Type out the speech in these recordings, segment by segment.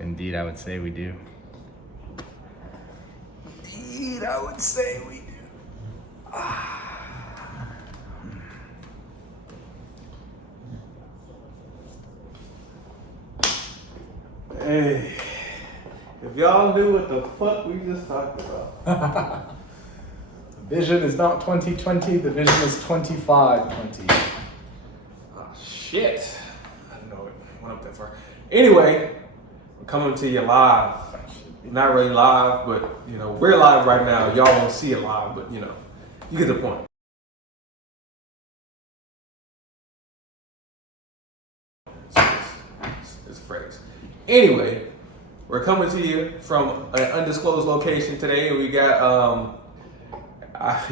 Indeed, I would say we do. Indeed, I would say we do. Hey, if y'all knew what the fuck we just talked about. The vision is not 2020, the vision is 2520. Oh, shit. I didn't know it went up that far. Anyway, we're coming to you live. Not really live, but, we're live right now. Y'all won't see it live, but, you get the point. It's a phrase. Anyway, we're coming to you from an undisclosed location today. We got,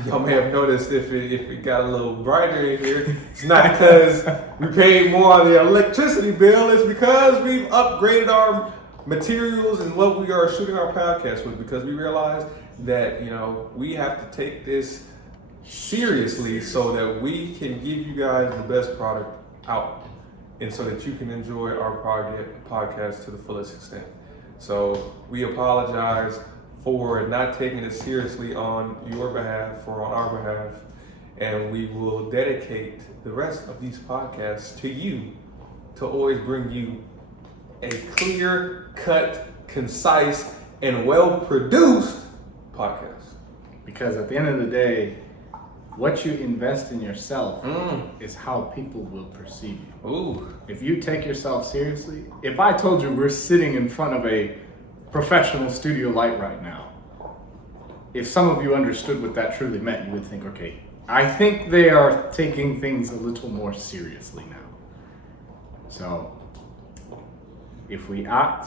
y'all may have noticed if it got a little brighter in here, it's not because we paid more on the electricity bill. It's because we've upgraded our materials and what we are shooting our podcast with, because we realized that, we have to take this seriously so that we can give you guys the best product out, and so that you can enjoy our podcast to the fullest extent. So we apologize for not taking it seriously on your behalf or on our behalf, and we will dedicate the rest of these podcasts to you, to always bring you a clear-cut, concise, and well-produced podcast. Because at the end of the day, what you invest in yourself is how people will perceive you. Ooh. If you take yourself seriously, if I told you we're sitting in front of a professional studio light right now, if some of you understood what that truly meant, you would think, okay, I think they are taking things a little more seriously now. So, if we act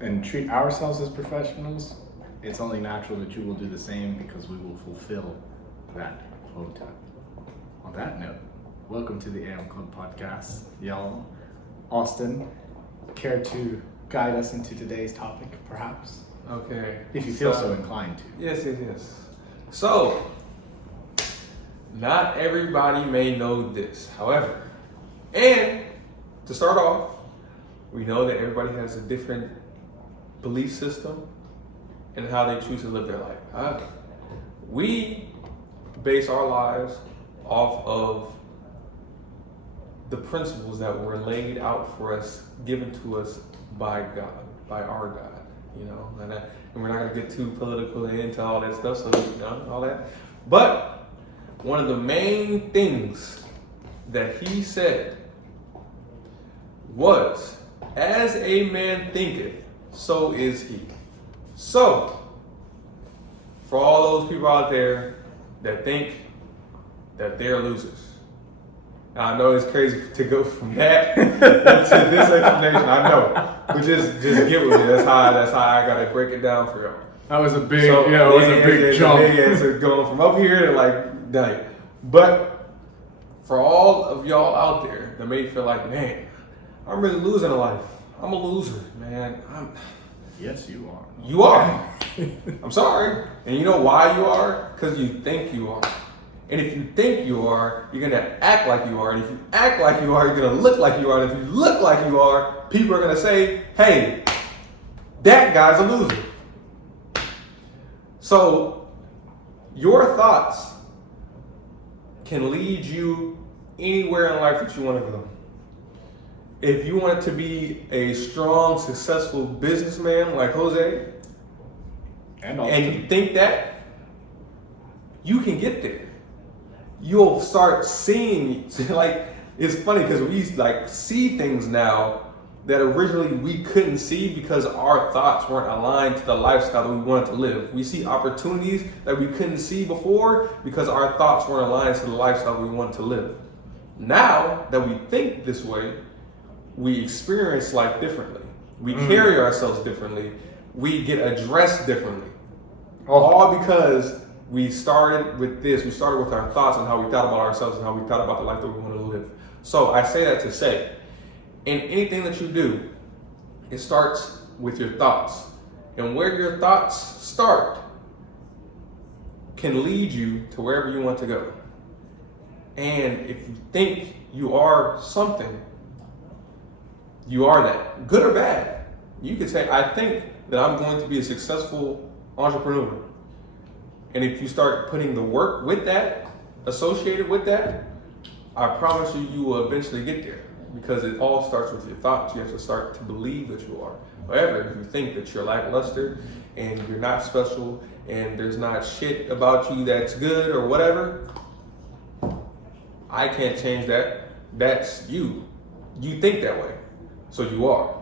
and treat ourselves as professionals, it's only natural that you will do the same, because we will fulfill that quota. On that note, welcome to the AM Club podcast, y'all. Austin, care to guide us into today's topic, perhaps? Okay. If you feel so inclined to. Yes. So, not everybody may know this. However, and to start off, we know that everybody has a different belief system and how they choose to live their life. However, we base our lives off of the principles that were laid out for us, given to us by God, by our God, and we're not gonna get too political into all that stuff, so all that. But one of the main things that he said was, as a man thinketh, so is he. So, for all those people out there that think that they're losers, now, I know it's crazy to go from that to this explanation. I know, but just get with me. That's how I gotta break it down for y'all. That was a big, a big jump. So going from up here to down. But for all of y'all out there that may feel like, man, I'm really losing in life. I'm a loser, man. Yes, you are. You are. I'm sorry. And you know why you are? Because you think you are. And if you think you are, you're going to act like you are. And if you act like you are, you're going to look like you are. And if you look like you are, people are going to say, hey, that guy's a loser. So your thoughts can lead you anywhere in life that you want to go. If you want to be a strong, successful businessman like Jose, and you think that, you can get there. You'll start seeing, it's funny because we see things now that originally we couldn't see because our thoughts weren't aligned to the lifestyle that we wanted to live. We see opportunities that we couldn't see before because our thoughts weren't aligned to the lifestyle we wanted to live. Now that we think this way, we experience life differently. We carry ourselves differently. We get addressed differently. All because we started with this. We started with our thoughts and how we thought about ourselves and how we thought about the life that we want to live. So I say that to say, in anything that you do, it starts with your thoughts. And where your thoughts start can lead you to wherever you want to go. And if you think you are something, you are that. Good or bad. You could say, I think that I'm going to be a successful entrepreneur. And if you start putting the work with that, associated with that, I promise you, you will eventually get there. Because it all starts with your thoughts. You have to start to believe that you are. However, if you think that you're lackluster and you're not special and there's not shit about you that's good or whatever, I can't change that. That's you. You think that way. So you are.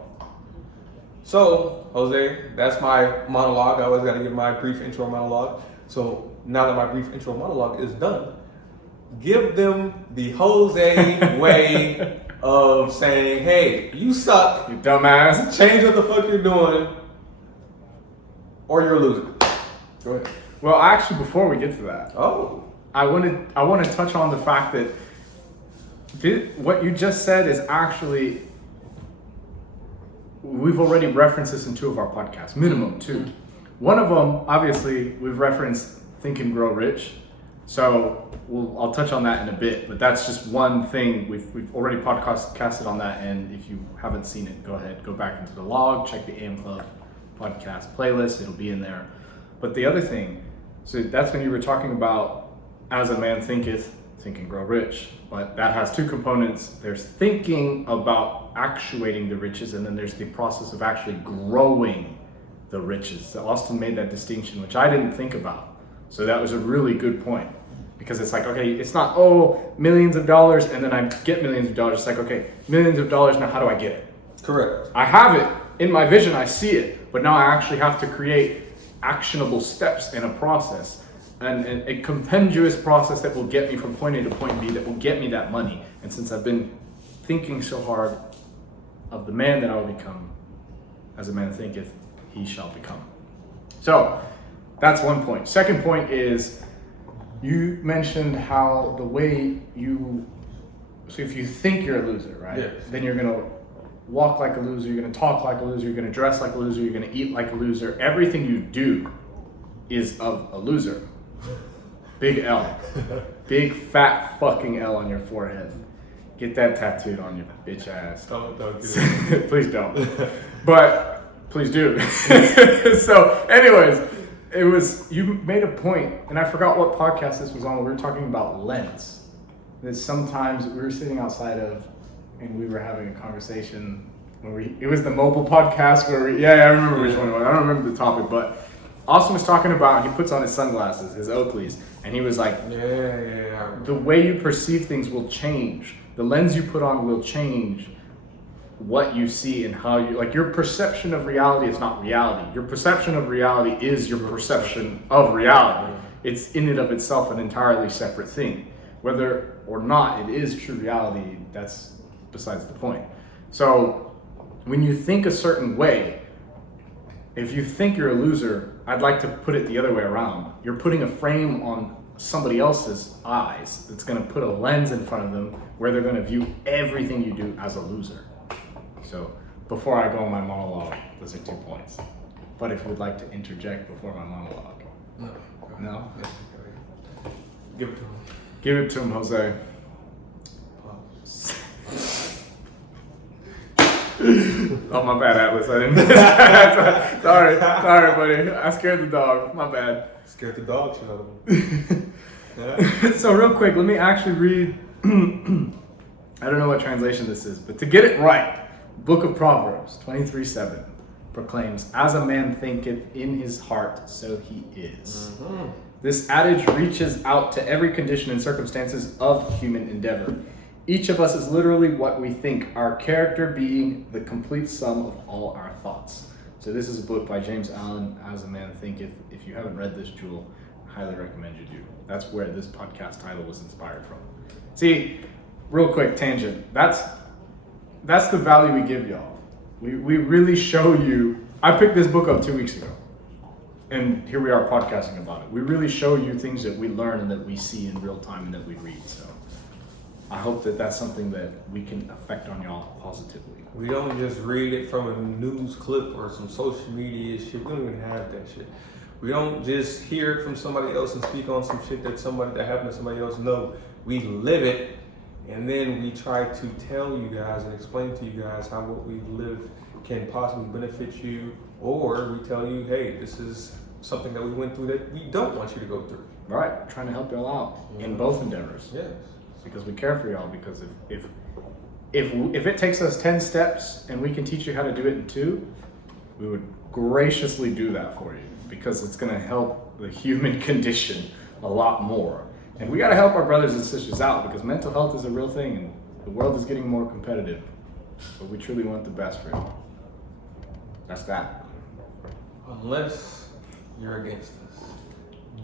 So, Jose, that's my monologue. I always got to give my brief intro monologue. So now that my brief intro monologue is done, give them the Jose way of saying, hey, you suck. You dumbass. Change what the fuck you're doing, or you're a loser. Go ahead. Well, actually, before we get to that, I want to touch on the fact that what you just said is actually, we've already referenced this in 2 of our podcasts, minimum 2. One of them, obviously, we've referenced Think and Grow Rich. So I'll touch on that in a bit, but that's just one thing. We've already podcasted on that, and if you haven't seen it, go ahead, go back into the log, check the AM Club podcast playlist, it'll be in there. But the other thing, so that's when you were talking about, as a man thinketh, Think and Grow Rich, but that has 2 components. There's thinking about actuating the riches, and then there's the process of actually growing the riches. So Austin made that distinction, which I didn't think about. So that was a really good point, because it's like, okay, it's not, millions of dollars and then I get millions of dollars. It's like, okay, millions of dollars, now how do I get it? Correct. I have it in my vision, I see it, but now I actually have to create actionable steps in a process, and a compendious process that will get me from point A to point B, that will get me that money. And since I've been thinking so hard of the man that I will become, as a man thinketh, he shall become. So that's one point. Second point is, you mentioned how the way so if you think you're a loser, right? Yes. Then you're gonna walk like a loser, you're gonna talk like a loser, you're gonna dress like a loser, you're gonna eat like a loser. Everything you do is of a loser. Big L. Big fat fucking L on your forehead. Get that tattooed on your bitch ass. Don't do it. Please don't. But please do. So anyways, you made a point, and I forgot what podcast this was on. We were talking about lens. That sometimes we were sitting outside of, and we were having a conversation where it was the mobile podcast where I remember which one it was. I don't remember the topic, but Austin was talking about, he puts on his sunglasses, his Oakleys, and he was like, the way you perceive things will change. The lens you put on will change what you see and how you, like, your perception of reality is not reality. Your perception of reality is your perception of reality. It's in and of itself an entirely separate thing. Whether or not it is true reality, that's besides the point. So when you think a certain way, if you think you're a loser, I'd like to put it the other way around. You're putting a frame on somebody else's eyes that's going to put a lens in front of them where they're going to view everything you do as a loser. So before I go on my monologue, those are 2 points. But if you would like to interject before my monologue. No? Give it to him. Give it to him, Jose. Oh, my bad, Atlas. I didn't. Sorry, buddy. I scared the dog. My bad. Scared the dog shit out of him. Yeah. So real quick, let me actually read. I don't know what translation this is, but to get it right, Book of Proverbs 23:7 proclaims, "As a man thinketh in his heart, so he is." Mm-hmm. This adage reaches out to every condition and circumstances of human endeavor. Each of us is literally what we think, our character being the complete sum of all our thoughts. So this is a book by James Allen, As a Man Thinketh. If you haven't read this, Jewel, I highly recommend you do. That's where this podcast title was inspired from. See, real quick tangent. That's the value we give y'all. We really show you. I picked this book up 2 weeks ago, and here we are podcasting about it. We really show you things that we learn and that we see in real time and that we read. So I hope that that's something that we can affect on y'all positively. We don't just read it from a news clip or some social media shit. We don't even have that shit. We don't just hear it from somebody else and speak on some shit that happened to somebody else. No, we live it, and then we try to tell you guys and explain to you guys how what we live can possibly benefit you, or we tell you, hey, this is something that we went through that we don't want you to go through. Right, trying to help y'all out in both endeavors. Yes. Because we care for y'all. Because if it takes us 10 steps and we can teach you how to do it in 2, we would graciously do that for you, because it's going to help the human condition a lot more. And we got to help our brothers and sisters out, because mental health is a real thing and the world is getting more competitive. So we truly want the best for you. That's that. Unless you're against us.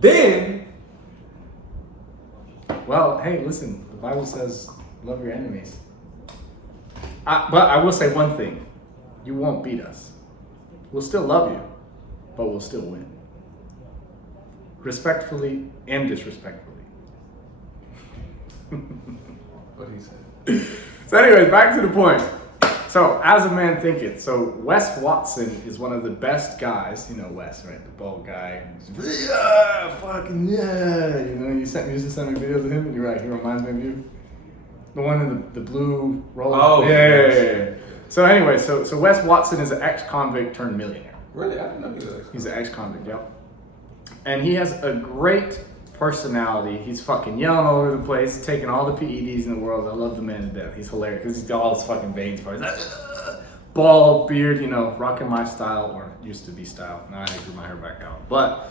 Then, well, hey, listen, the Bible says love your enemies. But I will say one thing. You won't beat us. We'll still love you, but we'll still win. Respectfully and disrespectfully. what he said. So anyways, back to the point. So, as a man thinketh. So, Wes Watson is one of the best guys. You know Wes, right? The bald guy. Yeah, fucking yeah. You know, you sent me videos of him, and you're right, he reminds me of you. The one in the blue roller. Oh, yeah. So anyway, so Wes Watson is an ex-convict turned millionaire. Really? I didn't know he was. He's an ex-convict, yep. And he has a great personality. He's fucking yelling all over the place, taking all the PEDs in the world. I love the man to death. He's hilarious because he's got all his fucking veins. Bald, beard, you know, rocking my style, or used to be style. Now I grew my hair back out. But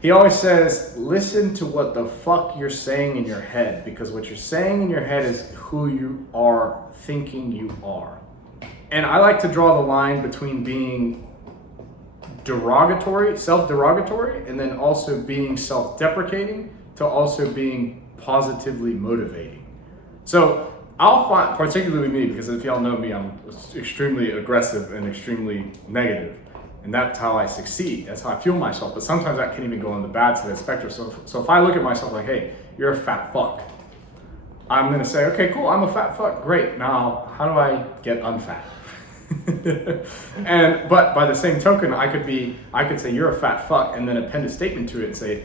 he always says, listen to what the fuck you're saying in your head, because what you're saying in your head is who you are thinking you are. And I like to draw the line between being derogatory, self-derogatory, and then also being self-deprecating, to also being positively motivating. So I'll find, particularly me, because if y'all know me, I'm extremely aggressive and extremely negative, and that's how I succeed. That's how I fuel myself. But sometimes that can even go on the bad side of the spectrum. So if I look at myself like, hey, you're a fat fuck, I'm gonna say, okay, cool, I'm a fat fuck, great. Now, how do I get unfat? But by the same token, I could say you're a fat fuck, and then append a statement to it and say,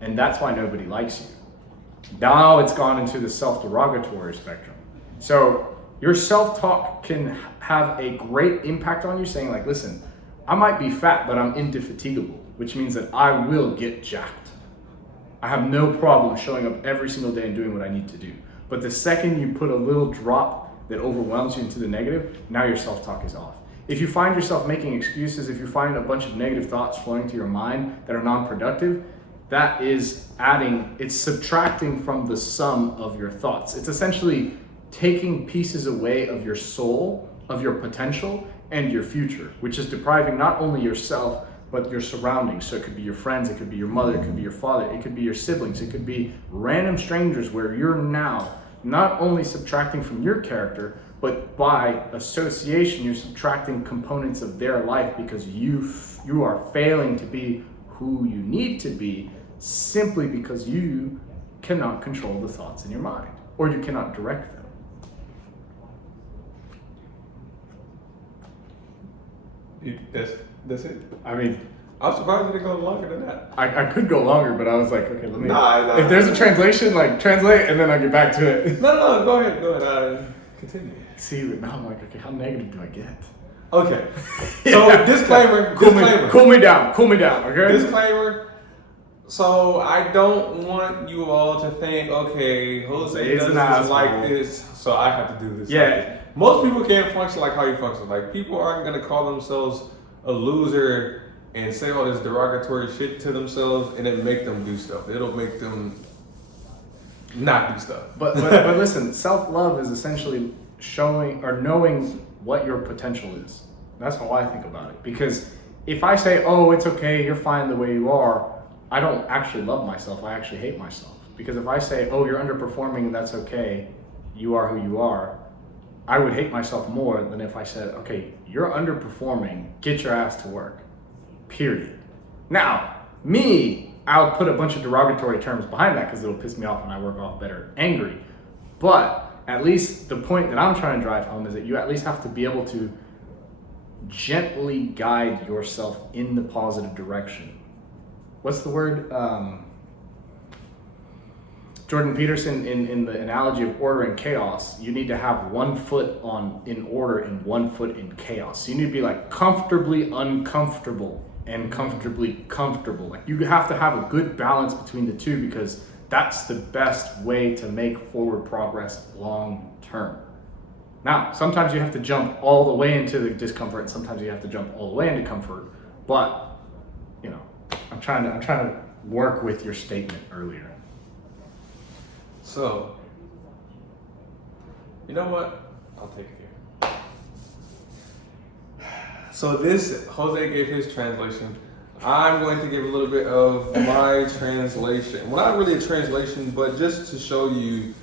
and that's why nobody likes you. Now it's gone into the self-derogatory spectrum. So your self-talk can have a great impact on you, saying like, listen, I might be fat, but I'm indefatigable, which means that I will get jacked. I have no problem showing up every single day and doing what I need to do. But the second you put a little drop that overwhelms you into the negative, now your self-talk is off. If you find yourself making excuses, if you find a bunch of negative thoughts flowing to your mind that are non-productive, that is it's subtracting from the sum of your thoughts. It's essentially taking pieces away of your soul, of your potential, and your future, which is depriving not only yourself, but your surroundings. So it could be your friends, it could be your mother, it could be your father, it could be your siblings, it could be random strangers where you're now not only subtracting from your character, but by association, you're subtracting components of their life, because you are failing to be who you need to be, simply because you cannot control the thoughts in your mind, or you cannot direct them. That's it. I mean, I'm surprised you didn't go longer than that. I could go longer, but I was like, okay, let me. Nah. If there's a translation, like translate, and then I'll get back to it. No, go ahead. Continue. See, but now I'm like, okay, how negative do I get? Okay. So disclaimer. Cool me down, okay? Disclaimer. So I don't want you all to think, okay, Jose It's does an this asshole. like this, so I have to do this. Yeah. Like this. Most people can't function like how you function. Like, people aren't gonna call themselves a loser and say all this derogatory shit to themselves, and then make them do stuff. It'll make them not do stuff. But listen, self-love is essentially showing or knowing what your potential is. That's how I think about it. Because if I say, oh, it's okay, you're fine the way you are, I don't actually love myself, I actually hate myself. Because if I say, oh, you're underperforming and that's okay, you are who you are, I would hate myself more than if I said, okay, you're underperforming, get your ass to work, period. Now, me, I'll put a bunch of derogatory terms behind that because it'll piss me off and I work off better angry. But at least the point that I'm trying to drive home is that you at least have to be able to gently guide yourself in the positive direction. What's the word? Jordan Peterson, in the analogy of order and chaos, you need to have 1 foot in order and 1 foot in chaos. So you need to be like comfortably uncomfortable and comfortably comfortable. Like you have to have a good balance between the two, because that's the best way to make forward progress long term. Now, sometimes you have to jump all the way into the discomfort, and sometimes you have to jump all the way into comfort. But, you know, I'm trying to work with your statement earlier. So, you know what? I'll take it here. So this, Jose gave his translation. I'm going to give a little bit of my translation. Well, not really a translation, but just to show you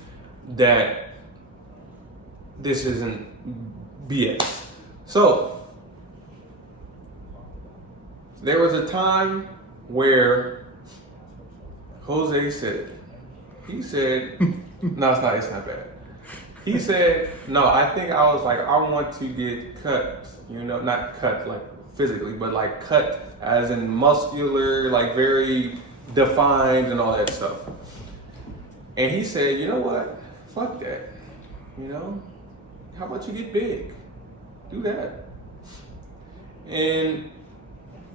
that this isn't BS. So, there was a time where Jose said, he said, no, it's not bad. He said, no, I think I was like, I want to get cut, you know, not cut like physically, but like cut as in muscular, like very defined and all that stuff. And he said, you know what? Fuck that. You know, how about you get big? Do that. And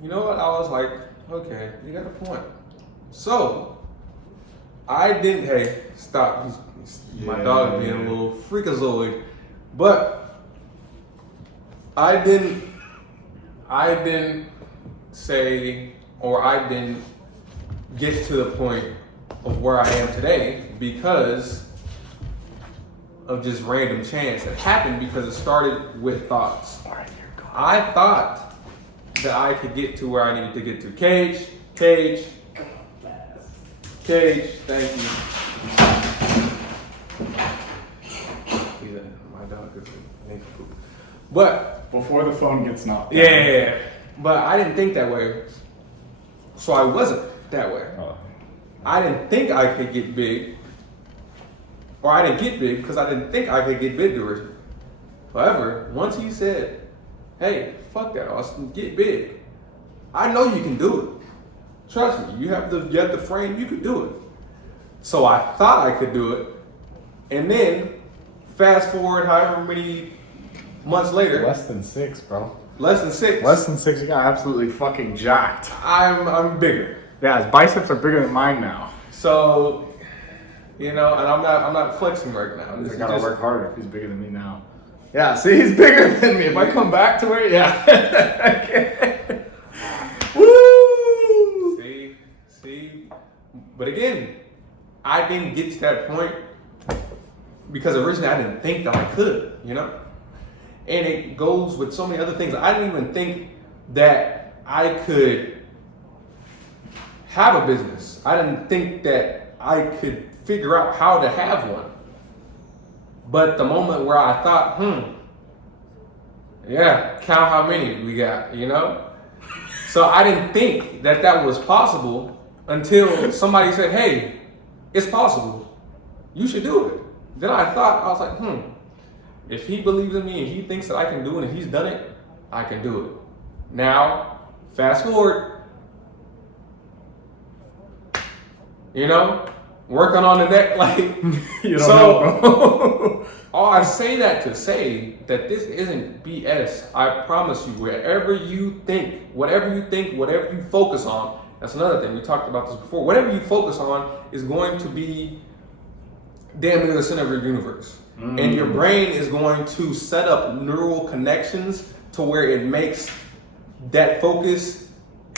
you know what? I was like, okay, you got a point. So I didn't, hey, stop. My dog is being a little freakazoid. But I didn't say, or I didn't get to the point of where I am today because of just random chance. It happened because it started with thoughts. I thought that I could get to where I needed to get to. Cage, thank you. My dog is making poop. But Before the phone gets knocked down. yeah. But I didn't think that way. So I wasn't that way. Oh. I didn't think I could get big. Or I didn't get big because I didn't think I could get big originally. However, once he said, hey, fuck that, Austin, get big. I know you can do it. Trust me, you have the frame, you could do it. So I thought I could do it. And then, fast forward however many months later. Less than 6, bro. Less than 6. Less than 6, you got absolutely fucking jacked. I'm bigger. Yeah, his biceps are bigger than mine now. So, you know, and I'm not flexing right now. I gotta work harder if he's bigger than me now. Yeah, see, he's bigger than me. If I come back to where, yeah. Woo! See. But again, I didn't get to that point because originally I didn't think that I could, you know? And it goes with so many other things. I didn't even think that I could have a business. I didn't think that I could figure out how to have one. But the moment where I thought, yeah, count how many we got, you know? So I didn't think that was possible until somebody said, hey, it's possible. You should do it. Then I was like, if he believes in me and he thinks that I can do it and he's done it, I can do it. Now, fast forward, you know, working on the neck, like, you don't know, bro. I say that to say that this isn't BS. I promise you, whatever you think, whatever you focus on, that's another thing. We talked about this before. Whatever you focus on is going to be damn near the center of your universe. And your brain is going to set up neural connections to where it makes that focus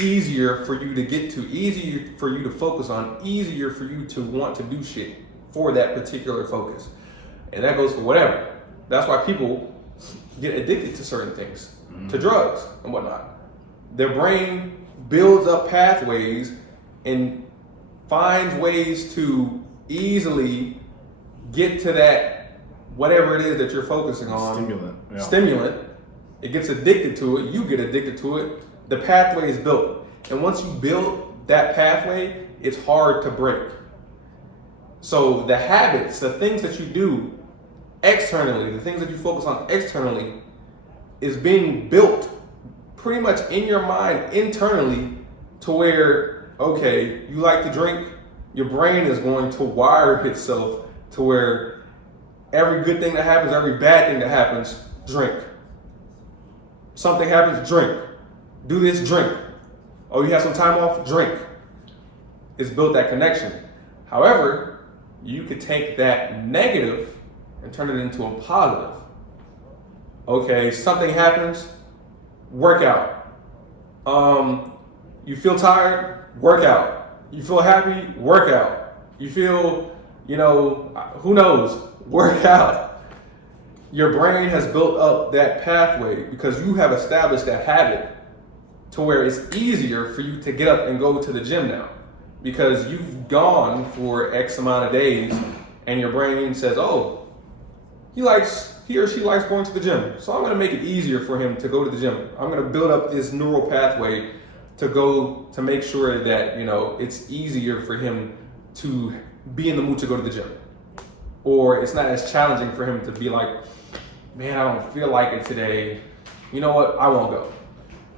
easier for you to get to, easier for you to focus on, easier for you to want to do shit for that particular focus. And that goes for whatever. That's why people get addicted to certain things, to drugs and whatnot. Their brain builds up pathways and finds ways to easily get to that whatever it is that you're focusing on. Stimulant. It gets addicted to it. You get addicted to it. The pathway is built. And once you build that pathway, it's hard to break. So the habits, the things that you do externally, the things that you focus on externally is being built pretty much in your mind internally to where, okay, you like to drink, your brain is going to wire itself to where every good thing that happens, every bad thing that happens, drink. Something happens, drink. Do this, drink. Oh, you have some time off, drink. It's built that connection. However, you could take that negative and turn it into a positive. Okay, something happens, work out. You feel tired, work out. You feel happy, work out. You feel, who knows, work out. Your brain has built up that pathway because you have established that habit to where it's easier for you to get up and go to the gym now. Because you've gone for X amount of days and your brain says, oh, he or she likes going to the gym. So I'm gonna make it easier for him to go to the gym. I'm gonna build up this neural pathway to make sure that, it's easier for him to be in the mood to go to the gym. Or it's not as challenging for him to be like, man, I don't feel like it today. You know what, I won't go.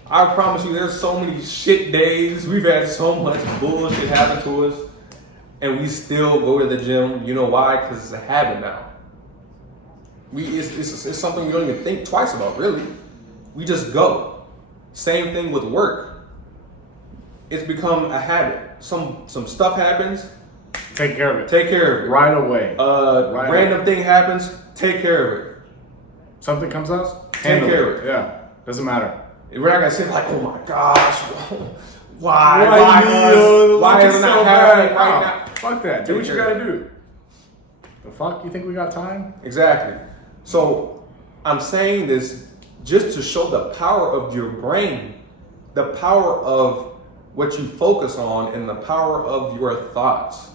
I promise you, there's so many shit days. We've had so much bullshit happen to us, and we still go to the gym. You know why? Because it's a habit now. It's something we don't even think twice about, really. We just go. Same thing with work. It's become a habit. Some stuff happens. Take care of it. Take care of it. Right away. Random thing happens. Take care of it. Something comes up. Take care of it. Yeah. Doesn't matter. We're not gonna say like, oh my gosh, why is it not happening right now? Fuck that. Do what you gotta do. The fuck? You think we got time? Exactly. So I'm saying this just to show the power of your brain, the power of what you focus on, and the power of your thoughts.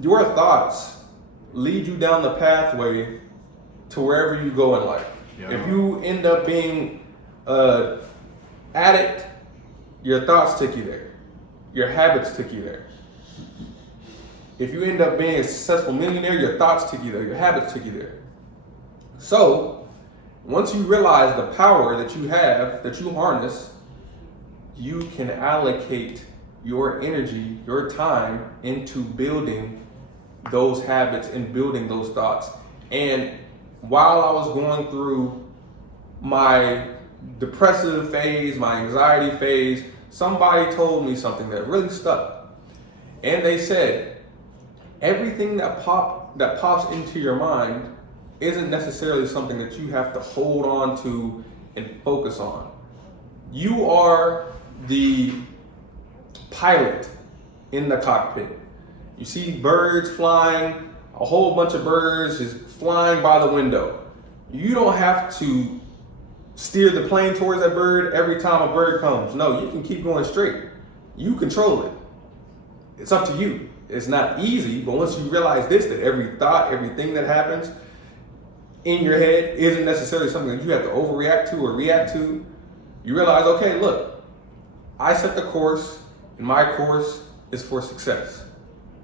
Your thoughts lead you down the pathway to wherever you go in life. Yeah. If you end up being addict, your thoughts took you there. Your habits took you there. If you end up being a successful millionaire, your thoughts took you there. Your habits took you there. So, once you realize the power that you have, that you harness, you can allocate your energy, your time into building those habits and building those thoughts. And while I was going through my depressive phase, my anxiety phase, somebody told me something that really stuck. And they said, everything that pops into your mind isn't necessarily something that you have to hold on to and focus on. You are the pilot in the cockpit. You see birds flying, a whole bunch of birds just flying by the window. You don't have to steer the plane towards that bird every time a bird comes. No, you can keep going straight. You control it. It's up to you. It's not easy, but once you realize this, that every thought, everything that happens in your head isn't necessarily something that you have to overreact to or react to, you realize, okay, look, I set the course, and my course is for success.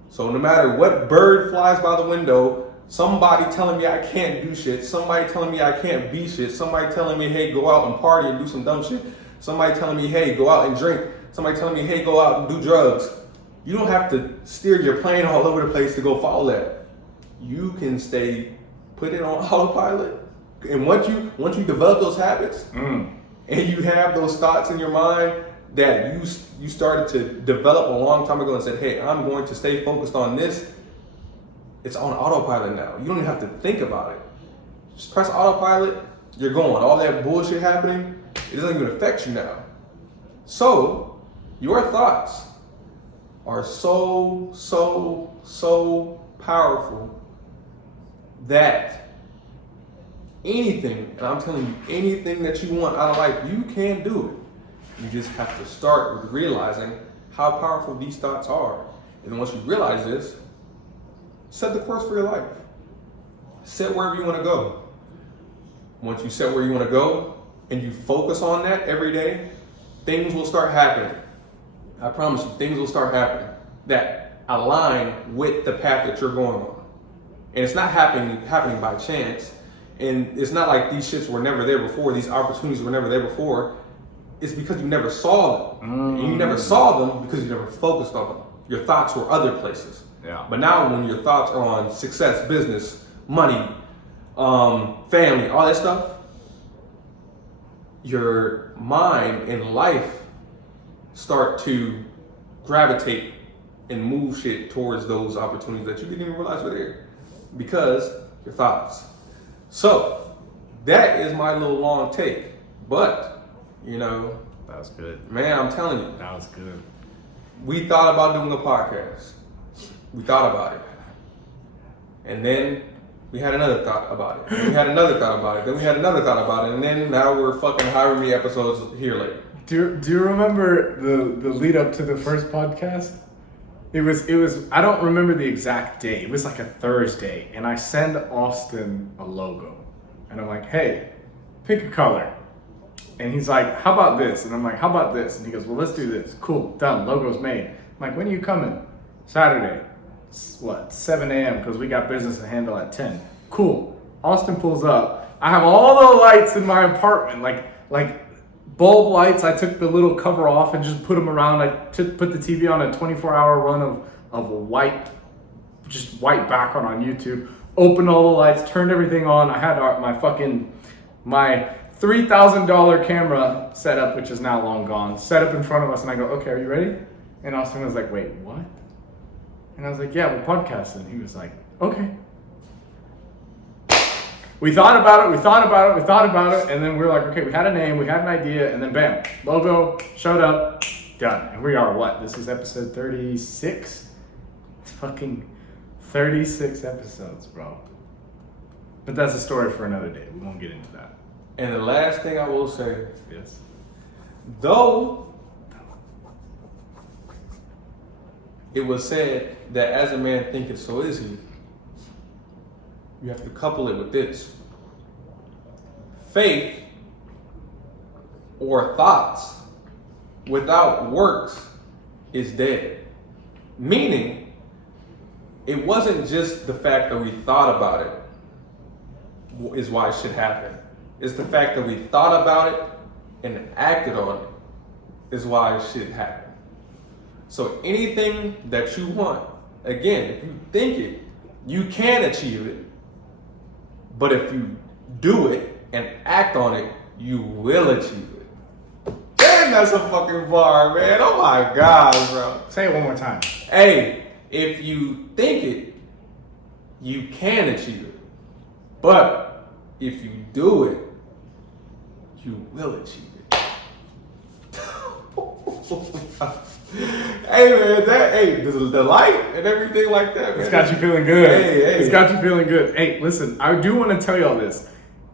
So no matter what bird flies by the window, somebody telling me I can't do shit, somebody telling me I can't be shit, somebody telling me, hey, go out and party and do some dumb shit, somebody telling me, hey, go out and drink, somebody telling me, hey, go out and do drugs. You don't have to steer your plane all over the place to go follow that. You can put it on autopilot. And once you develop those habits and you have those thoughts in your mind that you started to develop a long time ago and said, hey, I'm going to stay focused on this, it's on autopilot now. You don't even have to think about it. Just press autopilot, you're going. All that bullshit happening, it doesn't even affect you now. So, your thoughts are so powerful that anything, and I'm telling you, anything that you want out of life, you can do it. You just have to start with realizing how powerful these thoughts are. And once you realize this, set the course for your life. Set wherever you want to go. Once you set where you want to go and you focus on that every day, things will start happening. I promise you, things will start happening that align with the path that you're going on. And it's not happening by chance. And it's not like these shits were never there before, these opportunities were never there before. It's because you never saw them. And you never saw them because you never focused on them. your thoughts were other places. Yeah. But now when your thoughts are on success, business, money, family, all that stuff, your mind and life start to gravitate and move shit towards those opportunities that you didn't even realize were there because your thoughts. So that is my little long take. But, you know, That was good. man, I'm telling you, That was good. we thought about doing a podcast. We thought about it. And then we had another thought about it. And we had another thought about it. Then we had another thought about it. And then now we're fucking however many episodes here later. Do you remember the lead up to the first podcast? It was I don't remember the exact day. It was like a Thursday, and I send Austin a logo. And I'm like, "Hey, pick a color." And he's like, "How about this?" And I'm like, "How about this?" And he goes, "Well, let's do this." Cool, done. Logo's made. I'm like, "When are you coming?" Saturday. What? 7 a.m. because we got business to handle at 10. Cool. Austin pulls up. I have all the lights in my apartment, like bulb lights. I took the little cover off and just put them around. I put the TV on a 24-hour run of a white background on YouTube. Opened all the lights, turned everything on. I had my $3,000 camera set up, which is now long gone, set up in front of us, and I go, "Okay, are you ready?" And Austin was like, "Wait, what?" And I was like, "Yeah, we're podcasting." He was like, "Okay." We thought about it, and then we were like, okay, we had a name, we had an idea, and then bam, logo, showed up, done. And we are what? This is episode 36? It's fucking 36 episodes, bro. But that's a story for another day. We won't get into that. And the last thing I will say, Yes. though it was said that as a man thinketh, so is he, you have to couple it with this. Faith or thoughts without works is dead. Meaning, it wasn't just the fact that we thought about it is why shit happened. It's the fact that we thought about it and acted on it is why shit happened. So anything that you want, again, if you think it, you can achieve it. But if you do it and act on it, you will achieve it. Damn, that's a fucking bar, man. Oh my God, bro. Say it one more time. Hey, if you think it, you can achieve it. But if you do it, you will achieve it. Hey man, the light and everything like that, man. It's got you feeling good. Hey. It's got you feeling good. Hey, listen, I do want to tell y'all this.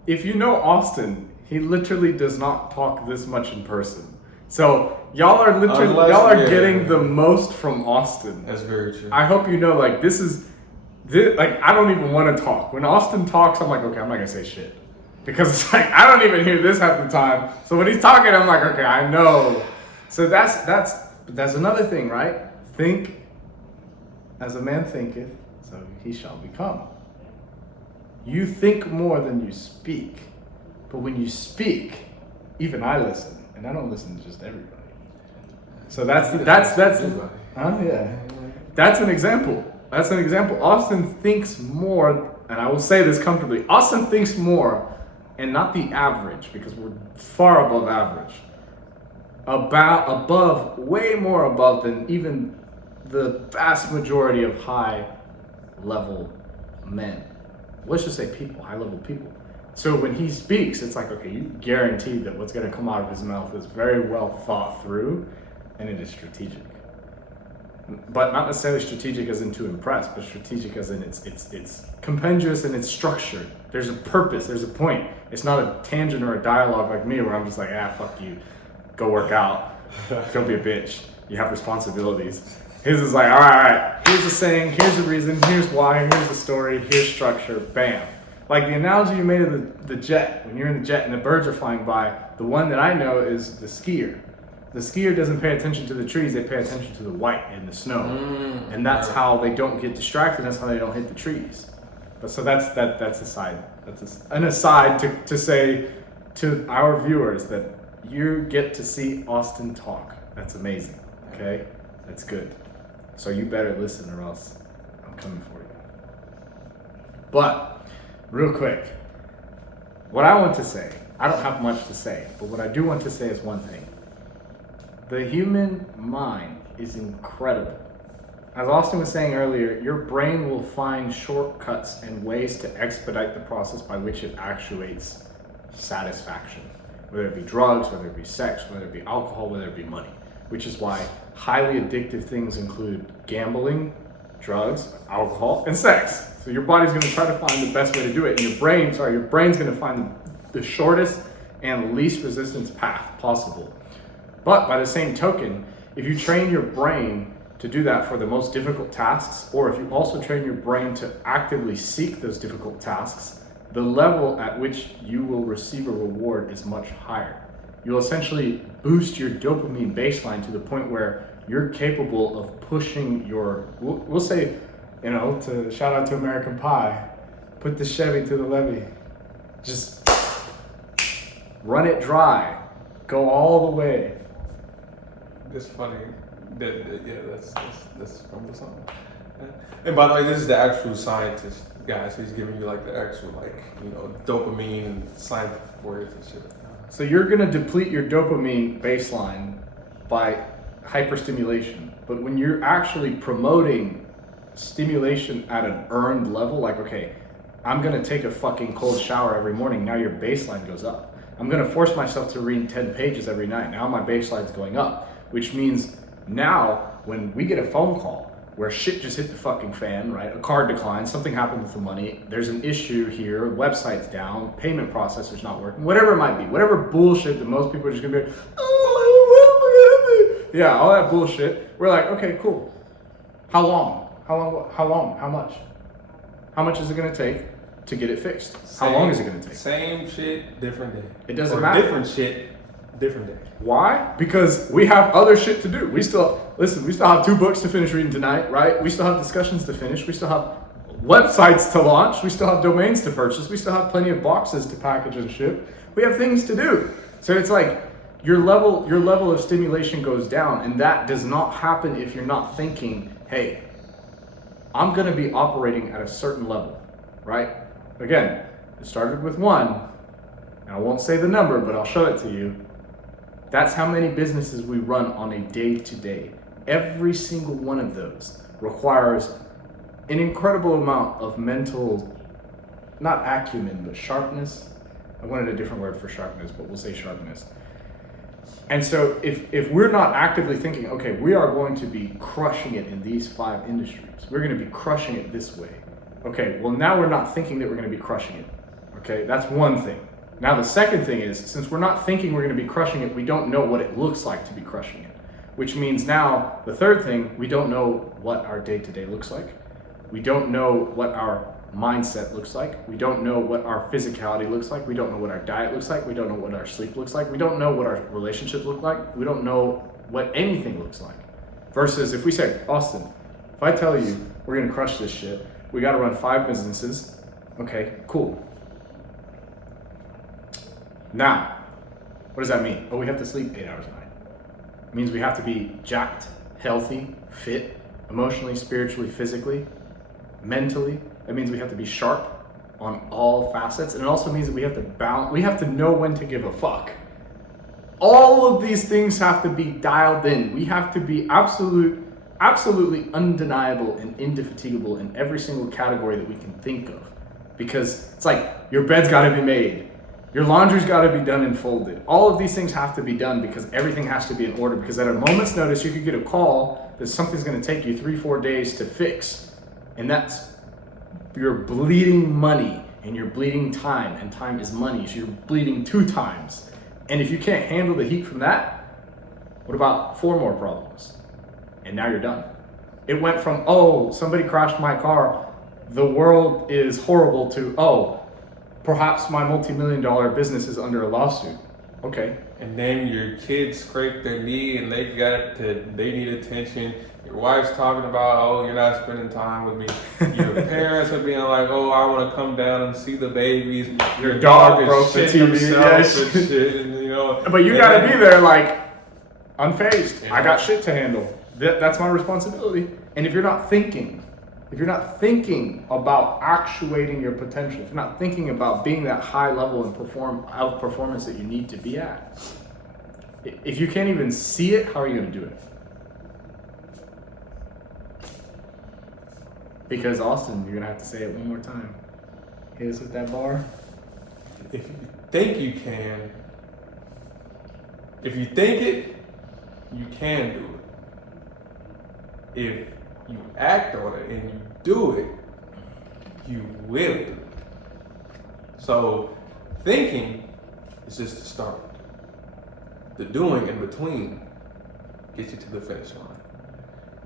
If you know Austin, he literally does not talk this much in person. So y'all are getting the most from Austin. That's very true. I hope you know, like, I don't even want to talk. When Austin talks, I'm like, okay, I'm not gonna say shit. Because it's like, I don't even hear this half the time. So when he's talking, I'm like, okay, I know. So that's another thing, right? Think as a man thinketh, so he shall become. You think more than you speak. But when you speak, even I listen. And I don't listen to just everybody. So that's yeah. That's an example. That's an example. Austin thinks more, and I will say this comfortably. Austin thinks more, and not the average, because we're far above average. Way more above than even the vast majority of high level men. Let's just say people, high level people. So when he speaks, it's like, okay, you guarantee that what's going to come out of his mouth is very well thought through, and it is strategic. But not necessarily strategic as in to impress, but strategic as in it's compendious and it's structured. There's a purpose, there's a point. It's not a tangent or a dialogue like me where I'm just like, fuck you, go work out, don't be a bitch, you have responsibilities. His is like, all right, here's the saying, here's the reason, here's why, here's the story, here's structure, bam. Like the analogy you made of the jet, when you're in the jet and the birds are flying by, the one that I know is the skier. The skier doesn't pay attention to the trees, they pay attention to the white and the snow. And that's how they don't get distracted, that's how they don't hit the trees. But so that's aside. That's an aside to say to our viewers that you get to see Austin talk. That's amazing, okay? That's good. So you better listen or else I'm coming for you. But, real quick, what I want to say, I don't have much to say, but what I do want to say is one thing. The human mind is incredible. As Austin was saying earlier, your brain will find shortcuts and ways to expedite the process by which it actuates satisfaction. Whether it be drugs, whether it be sex, whether it be alcohol, whether it be money. Which is why highly addictive things include gambling, drugs, alcohol, and sex. So your body's gonna try to find the best way to do it, and your brain's gonna find the shortest and least resistance path possible. But by the same token, if you train your brain to do that for the most difficult tasks, or if you also train your brain to actively seek those difficult tasks, the level at which you will receive a reward is much higher. You'll essentially boost your dopamine baseline to the point where you're capable of pushing your, we'll say, to shout out to American Pie, put the Chevy to the levee. Just run it dry, go all the way. It's funny. That's from the song. And by the way, this is the actual scientist, guys. He's giving you like the actual dopamine and scientific words and shit. So you're gonna deplete your dopamine baseline by hyperstimulation. But when you're actually promoting stimulation at an earned level, like, okay, I'm gonna take a fucking cold shower every morning, now your baseline goes up. I'm gonna force myself to read 10 pages every night, now my baseline's going up. Which means now when we get a phone call where shit just hit the fucking fan, right? A card declined, something happened with the money, there's an issue here, website's down, payment processor's not working, whatever it might be, whatever bullshit that most people are just gonna be like, oh, yeah, all that bullshit. We're like, okay, cool. How long? How much? How much is it gonna take to get it fixed? How long is it gonna take? Same shit, different day. It doesn't matter. Different shit, different day. Why? Because we have other shit to do. We still have 2 books to finish reading tonight, right? We still have discussions to finish. We still have websites to launch. We still have domains to purchase. We still have plenty of boxes to package and ship. We have things to do. So it's like your level of stimulation goes down, and that does not happen if you're not thinking, hey, I'm gonna be operating at a certain level, right? Again, it started with 1, and I won't say the number, but I'll show it to you. That's how many businesses we run on a day-to-day. Every single one of those requires an incredible amount of mental, not acumen, but sharpness. I wanted a different word for sharpness, but we'll say sharpness. And so if we're not actively thinking, okay, we are going to be crushing it in these 5 industries, we're going to be crushing it this way. Okay, well now we're not thinking that we're going to be crushing it. Okay, that's one thing. Now the second thing is, since we're not thinking we're going to be crushing it, we don't know what it looks like to be crushing it. Which means now, the third thing, we don't know what our day-to-day looks like. We don't know what our mindset looks like. We don't know what our physicality looks like. We don't know what our diet looks like. We don't know what our sleep looks like. We don't know what our relationships look like. We don't know what anything looks like. Versus if we say, Austin, if I tell you we're going to crush this shit, we got to run 5 businesses. Okay, cool. Now, what does that mean? Oh, we have to sleep 8 hours a night. It means we have to be jacked, healthy, fit, emotionally, spiritually, physically, mentally. That means we have to be sharp on all facets. And it also means that we have to balance, we have to know when to give a fuck. All of these things have to be dialed in. We have to be absolutely undeniable and indefatigable in every single category that we can think of. Because it's like, your bed's gotta be made. Your laundry's got to be done and folded. All of these things have to be done because everything has to be in order. Because at a moment's notice, you could get a call that something's going to take you 3-4 days to fix. And that's, you're bleeding money and you're bleeding time, and time is money. So you're bleeding 2 times. And if you can't handle the heat from that, what about 4 more problems? And now you're done. It went from, oh, somebody crashed my car, the world is horrible, to, oh, perhaps my multi-million-dollar business is under a lawsuit. Okay. And then your kids scrape their knee and they need attention. Your wife's talking about, oh, you're not spending time with me. Your parents are being like, oh, I want to come down and see the babies. Your dog broke the TV. Yes. But you got to be there like unfazed. I got shit to handle. That's my responsibility. And if you're not thinking about actuating your potential, if you're not thinking about being that high level and performance that you need to be at, if you can't even see it, how are you going to do it? Because Austin, you're going to have to say it one more time. Hit us with that bar. If you think you can, if you think it, you can do it. If you act on it and you do it, you will do it. So thinking is just the start. The doing in between gets you to the finish line.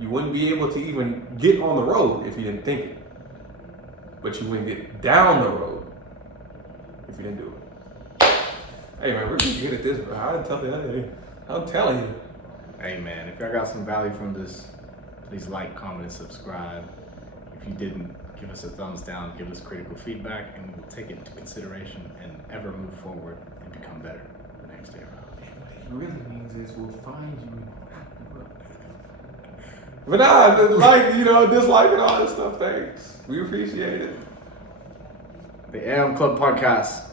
You wouldn't be able to even get on the road if you didn't think it. But you wouldn't get down the road if you didn't do it. Hey man, we're pretty good at this, bro. I'm telling you. Hey man, if y'all got some value from this, please like, comment, and subscribe. If you didn't, give us a thumbs down, give us critical feedback, and we will take it into consideration and ever move forward and become better the next day around. And what it really means is we'll find you. But nah, like, dislike and all this stuff, thanks. We appreciate it. The AM Club Podcast.